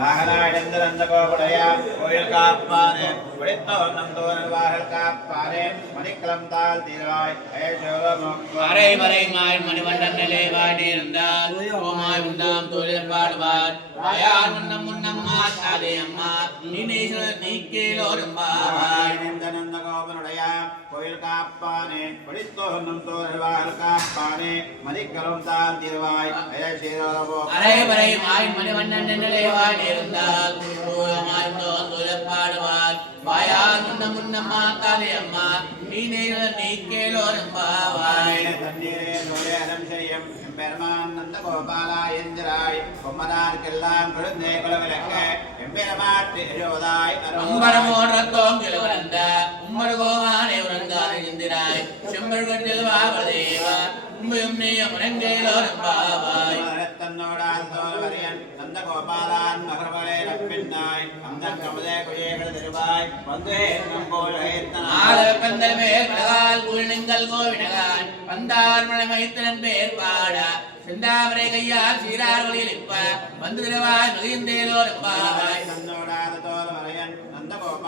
வாகனாயிடந்தரந்தகோபுடைய கோயில் காப்பானே ஒளித்தோன்னம் தோரல் வாகல் காப்பானே மணிக்கலம் தாழ் தீராய் அரை மறை மாய் மணிவண்டன் நிலை வாடியிருந்தால் ஓமாய் உண்டாம் தொழில் பாடுவார் வாயார் முன்னம் முன்னம் மாத்தாதே அம்மா நீனேஸ்வரர் நீக்கேலோரும் பாவாய் நந்தகோபனுடைய கோயில் காப்பானே ஒளித்தோன்னம் தோரல் வாகல் காப்பானே மணிக்கலம் தாழ் தீராய் அரை மறை மாய் மணிவண்ணன் நிலை வாடியிருந்தால் ஓமாய் உண்டாம் தொழில் பாடுவார் வாயார் முன்னம் முன்னம் மாத்தாதே அம்மா நீனேஸ்வரர் நீக்கேலோரும் பாவாய் தண்ணீரே சோழேனம் செய்யும் எம்பெருமான் நந்த கோபாலாயந்திராய் பொம்மனார்க்கெல்லாம் குழந்தை குலவிலக்க எம்பெருமாட்டு எழுவதாய் அம்பரமோன்றத்தோம் கிழவரந்த உம்மடு கோமானே உறந்தார் இந்திராய் செம்பர்கட்டில் வாவதேவா உண்மையும் நீயும் உணங்கேலோரும் பாவாய் தன்னோடால் தோல்வரியன் நந்த கோபாலான் மகரவரை ரப்பின்னாய் அந்த கமதே குயேகள் திருவாய் வந்து நம்போல் பந்தல் மேல் கடகால் கூழ்நிங்கள் கோவினகான் பந்தார் மலை மைத்திரன் பேர் பாட செந்தாமரை கையால் சீரார் வழியில் இப்ப வந்து திருவாய் மகிழ்ந்தேலோரும் பாவாய் தன்னோடாத தோல்வரையன் நந்த கோபால்